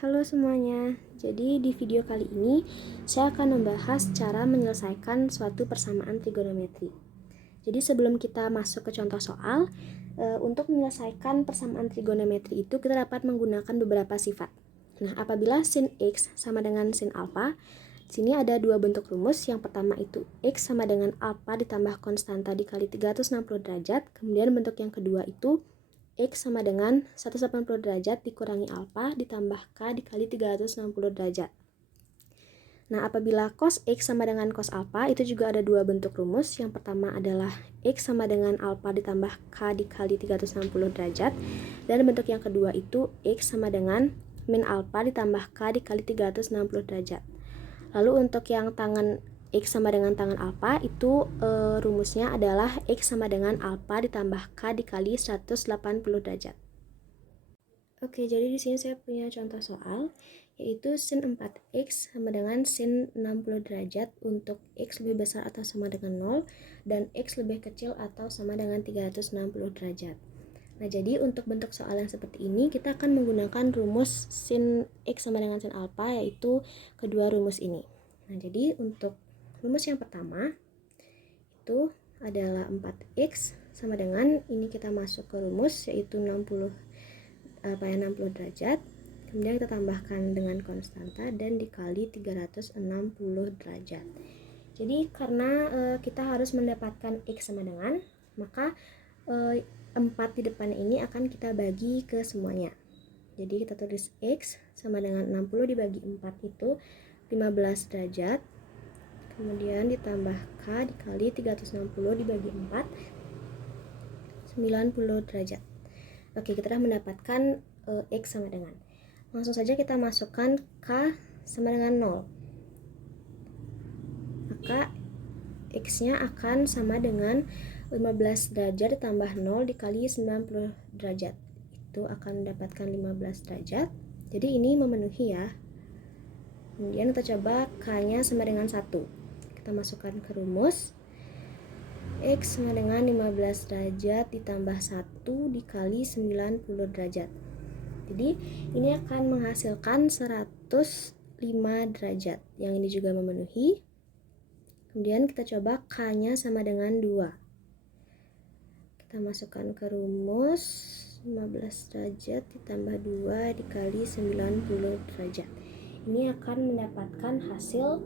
Halo semuanya, jadi di video kali ini saya akan membahas cara menyelesaikan suatu persamaan trigonometri. Jadi sebelum kita masuk ke contoh soal, untuk menyelesaikan persamaan trigonometri itu kita dapat menggunakan beberapa sifat. Nah, apabila sin X sama dengan sin alfa, di sini ada dua bentuk rumus. Yang pertama itu X sama dengan alfa ditambah konstanta dikali 360 derajat. Kemudian bentuk yang kedua itu X sama dengan 180 derajat dikurangi alfa ditambah K dikali 360 derajat. Nah, apabila cos X sama dengan cos alfa, itu juga ada dua bentuk rumus. Yang pertama adalah X sama dengan alfa ditambah K dikali 360 derajat. Dan bentuk yang kedua itu X sama dengan min alfa ditambah K dikali 360 derajat. Lalu untuk yang tangan X sama dengan tangan alfa itu rumusnya adalah X sama dengan alfa ditambah K dikali 180 derajat. Oke, jadi di sini saya punya contoh soal, yaitu sin 4X sama dengan sin 60 derajat untuk X lebih besar atau sama dengan 0 dan X lebih kecil atau sama dengan 360 derajat. Nah, jadi untuk bentuk soal yang seperti ini kita akan menggunakan rumus sin X sama dengan sin alfa, yaitu kedua rumus ini. Nah, jadi untuk rumus yang pertama itu adalah 4X sama dengan, ini kita masuk ke rumus, yaitu 60 derajat. Kemudian kita tambahkan dengan konstanta dan dikali 360 derajat. Jadi karena kita harus mendapatkan X sama dengan, maka 4 di depannya ini akan kita bagi ke semuanya. Jadi kita tulis X sama dengan 60 dibagi 4 itu 15 derajat. Kemudian ditambah K dikali 360 dibagi 4, 90 derajat. Oke, kita sudah mendapatkan X sama dengan. Langsung saja kita masukkan K sama dengan 0. Maka X-nya akan sama dengan 15 derajat ditambah 0 dikali 90 derajat. Itu akan mendapatkan 15 derajat. Jadi ini memenuhi ya. Kemudian kita coba K-nya sama dengan 1. Kita masukkan ke rumus. X sama dengan 15 derajat ditambah 1 dikali 90 derajat. Jadi ini akan menghasilkan 105 derajat. Yang ini juga memenuhi. Kemudian kita coba K-nya sama dengan 2. Kita masukkan ke rumus 15 derajat ditambah 2 dikali 90 derajat. Ini akan mendapatkan hasil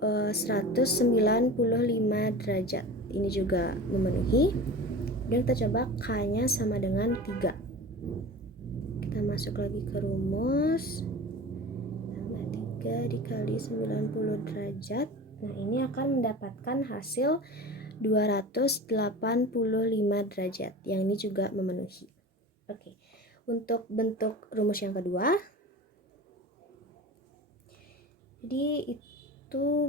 195 derajat. Ini juga memenuhi. Dan kita coba K-nya sama dengan 3. Kita masuk lagi ke rumus tambah 3 dikali 90 derajat. Nah, ini akan mendapatkan hasil 285 derajat. Yang ini juga memenuhi. Oke. Untuk bentuk rumus yang kedua, jadi itu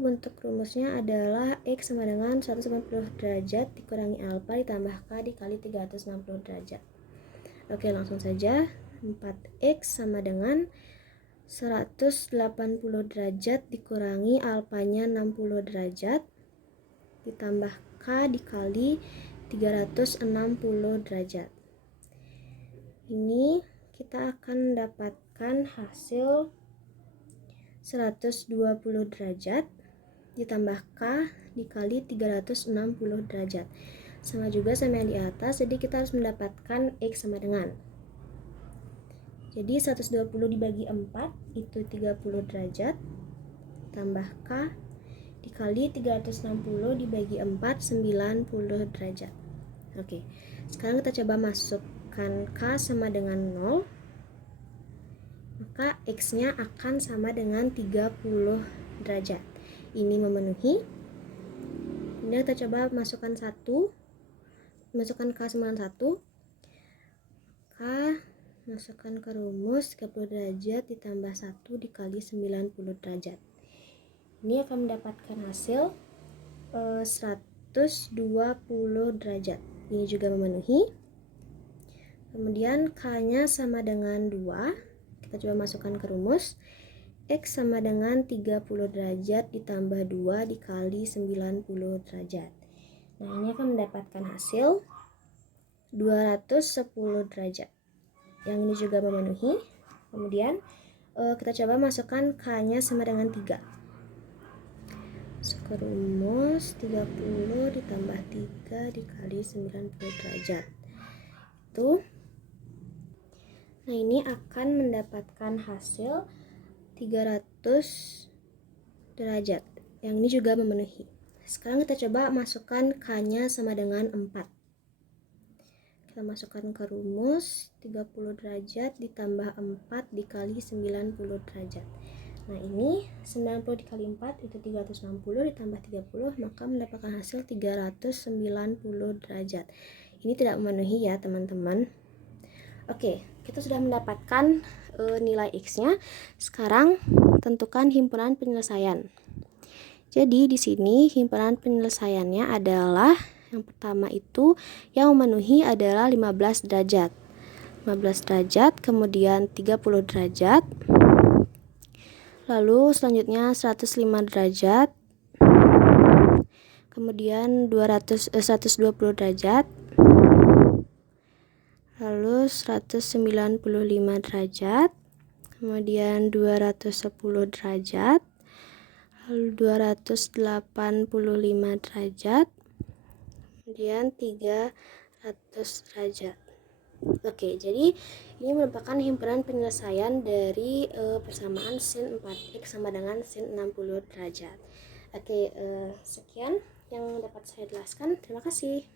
bentuk rumusnya adalah X sama dengan 190 derajat dikurangi alfa ditambah K dikali 360 derajat. Oke, langsung saja. 4X sama dengan 180 derajat dikurangi alfanya 60 derajat ditambah K dikali 360 derajat. Ini kita akan mendapatkan hasil 120 derajat ditambah K dikali 360 derajat. Sama juga sama yang di atas, jadi kita harus mendapatkan X sama dengan. Jadi 120 dibagi 4 itu 30 derajat tambah K dikali 360 dibagi 4, 90 derajat. Oke, sekarang kita coba masukkan K sama dengan 0. Maka X-nya akan sama dengan 30 derajat. Ini memenuhi. Kemudian kita coba masukkan K sama dengan 1. K masukkan ke rumus 30 derajat ditambah 1 dikali 90 derajat. Ini akan mendapatkan hasil 120 derajat. Ini juga memenuhi. Kemudian K-nya sama dengan 2. Kita coba masukkan ke rumus. X sama dengan 30 derajat ditambah 2 dikali 90 derajat. Nah, ini akan mendapatkan hasil 210 derajat. Yang ini juga memenuhi. Kemudian kita coba masukkan K-nya sama dengan 3. Masuk ke rumus 30 ditambah 3 dikali 90 derajat. Itu. Nah, ini akan mendapatkan hasil 300 derajat. Yang ini juga memenuhi. Sekarang kita coba masukkan K-nya sama dengan 4. Kita masukkan ke rumus 30 derajat ditambah 4 dikali 90 derajat. Nah, ini 90 dikali 4 itu 360 ditambah 30, maka mendapatkan hasil 390 derajat. Ini tidak memenuhi ya, teman-teman. Oke, kita sudah mendapatkan nilai X-nya. Sekarang tentukan himpunan penyelesaian. Jadi di sini himpunan penyelesaiannya adalah yang pertama itu yang memenuhi adalah 15 derajat. 15 derajat, kemudian 30 derajat. Lalu selanjutnya 105 derajat. Kemudian 120 derajat. Lalu 195 derajat, kemudian 210 derajat, lalu 285 derajat, kemudian 300 derajat. Oke, jadi ini merupakan himpunan penyelesaian dari persamaan sin 4x sama dengan sin 60 derajat. Oke, sekian yang dapat saya jelaskan. Terima kasih.